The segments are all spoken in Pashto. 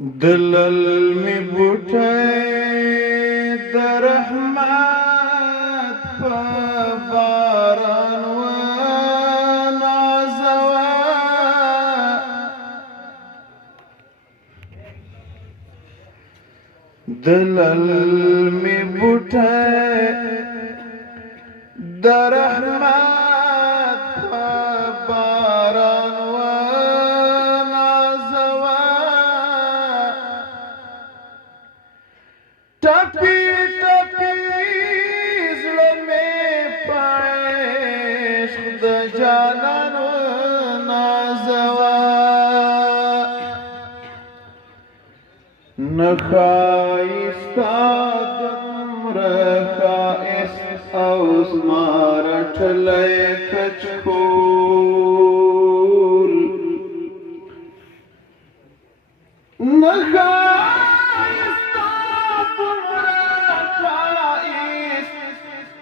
دلل می بوټی د رحمت په باران و نازوا دلل می بوټی د رحمت په باران و ټپي ټپي زړه مې په عشق د جانان نازوا نه ښایسته دومره ښایست او زما رټلی کچکول نه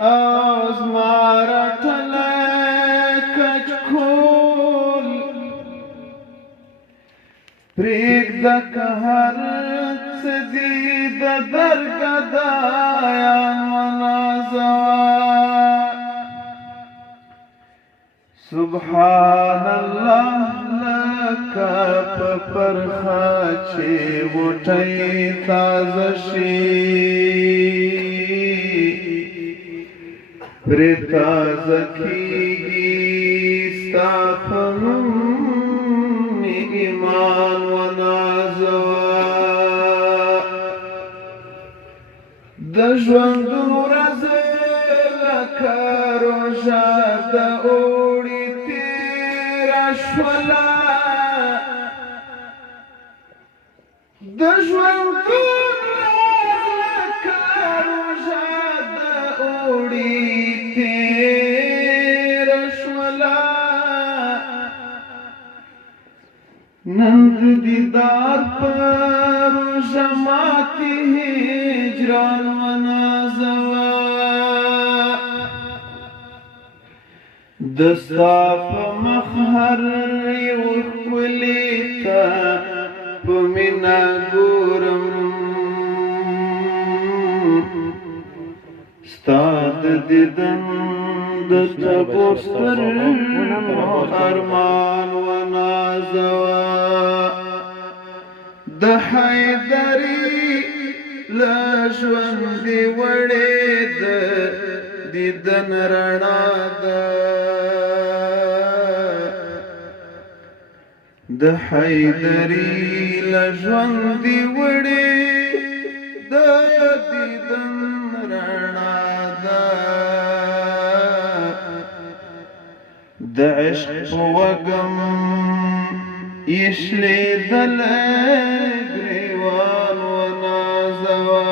از مارتل کچکول پریگ دک هر سدی د درگدایان و نازوا سبحان الله لکا پپرخا چه وٹی تازشی پرتا زکیگی ستاپنم ایمان و نازوا دژوندون ورځ لکه روژه د اوړي تېره شوله دژوندون ورځ لکه روژه د اوړي نند دیدار پر جماعتی هجران و نازوا دستا پا مخهر یو خپلی تا پا مینا گورم ستاد دیدن دتا بوستر ارمان و نازوا د حیدری لژوند دی وړې د دیدن رڼا ده د حیدری لژوند دی وړې د دیدن رڼا ده د عشق په وږم یشلی دل گریوان و نازوا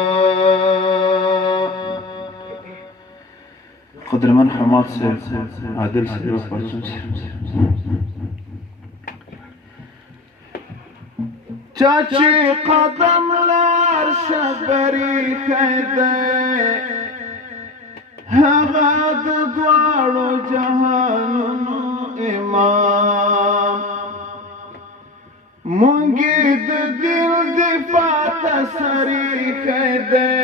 قدرمن حماد سے عادل سے پرچون سے چاچی قدم لار شبری خیده هغه د دواړو جهانونو امام مونږی د دل دفاع ته سریښی دی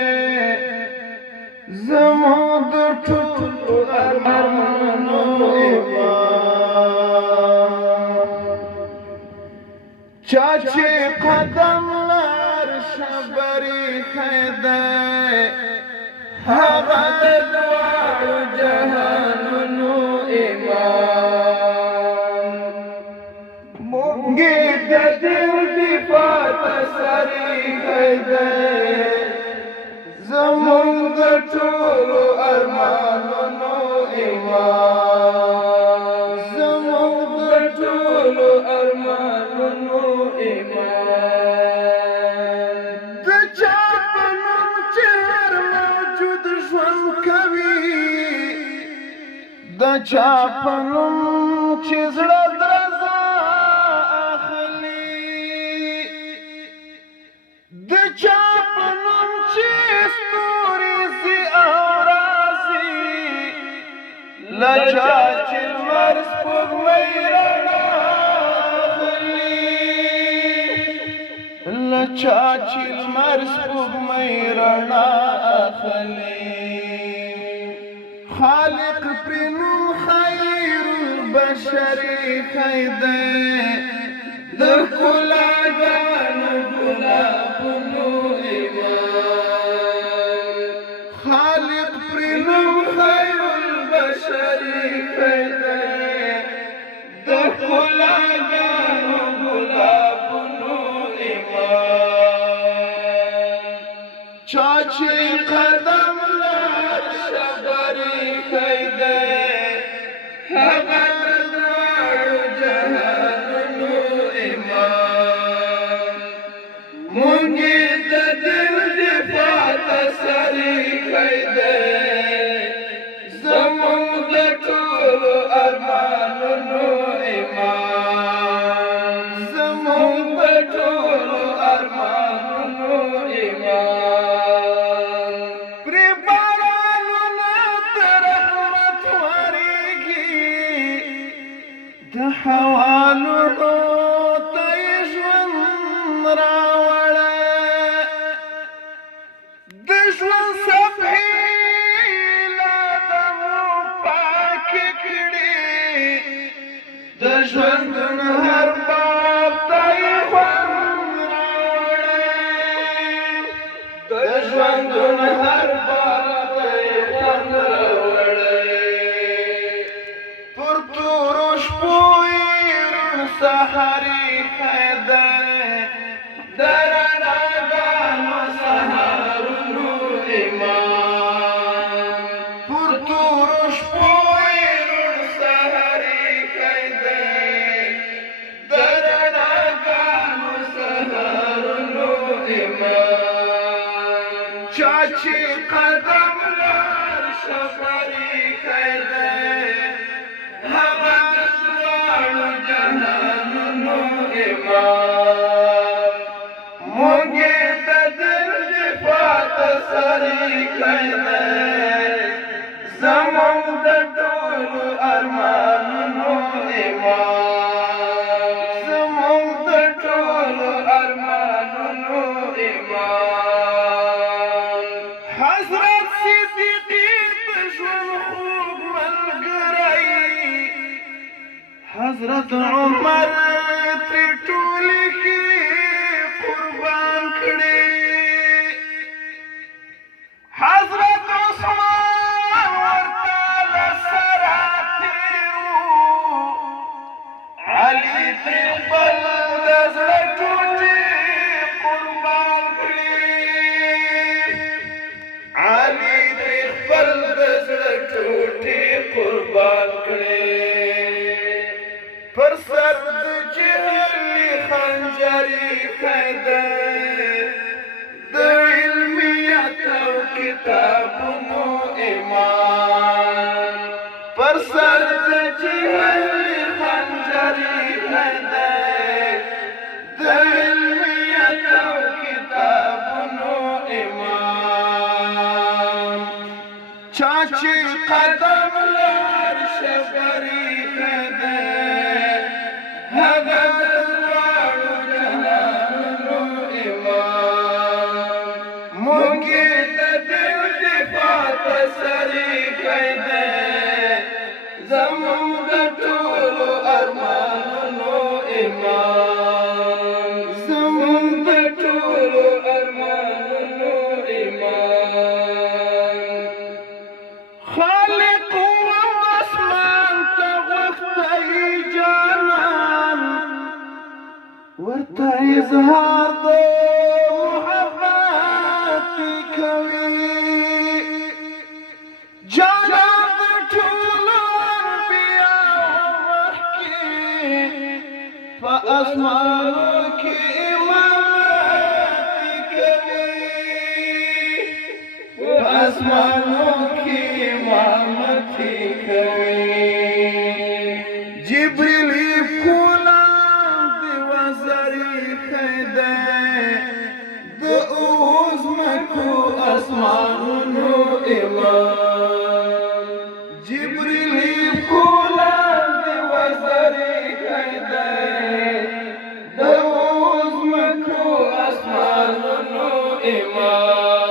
زموږ د ټولو ارمانونو امام چا چې قدم لار شبریښی دی هغه د دواړو جهانونو امام مونږی د دل دفاع ته سریښی دی زموږ د ټولو ارمانونو امام زموږ د ټولو ارمانونو امام د چا په نوم چې هر موجود ژوند کوي د چا په نوم چې زړه درزا اخلي د چا په نوم چې ستوري ځي او راځي له چا چې لمر سپوږمۍ رڼا اخلي له چا چې لمر سپوږمۍ رڼا اخلي خالق پرې نوم خیر البشر ایښی دی د ښکلاګانو ګلابونو ایمان خالق پرې نوم خیر البشر ایښی دی د ښکلاګانو ګلابونو ایمان چا چې قدم لار شبر ایښی دی هغه دواړو جهانونو ایمان مونږ یې د دل دفاع ته سر ایښی دی زمونږ د ټولو ارمانونو ایمان زمونږ د ټولو ارمانونو ایمان پرې بارانونه د رحمت وریږي د حوالونو ته یې ژوند راوړی د ژوند صفحې له غمو پاکې کړي د ژوندون هر باب ته یې خوند راوړی د ژوندون هر باب ته یې خوند راوړی پر تورو شپو یې روڼ سهار ایښی دی د رڼاګانو سهارونو ایمان پر تورو شپو یې روڼ سهار ایښی دی د رڼاګانو سهارونو ایمان چا چې قدم لار شبر ایښی دی هغه د دواړو جهانونو ایمان مونږ یې د دل دفاع ته سر ایښی دی زمونږ د ټولو ارمانونو ایمان زمونږ د ټولو ارمانونو ایمان حضرت صدیقي د ژوند خوږ ملګری حضرت عمر ترې ټولې ښې قربان کړې حضرت عثمان ورته له سره تېر و علي ترې خپل د زړه ټوټې قربان کړې علي ترې خپل د زړه ټوټې قربان کړې پر سر د جهل خنجر ایښی دی د علمیت او کتابونو ایمان پر سر د جهل خنجر ایښی دی د علمیت او کتابونو ایمان چا چې قدم لار شبر ایښی دی هغه د دواړو جهانونو ایمان مونږ یې د دل دفاع ته سر ایښی دی زمونږ د ټولو ارمانونو ایمان زمونږ د ټولو ارمانونو ایمان خالق و اسمان ته غوښتی جانان ورته اظهار د محبت کوي جانان د ټولو انبیاو مخکې په اسمانو کې امامت کوي په اسمانو کې امامت کوي جبریل کولا دی وزر ایښی دی ایمان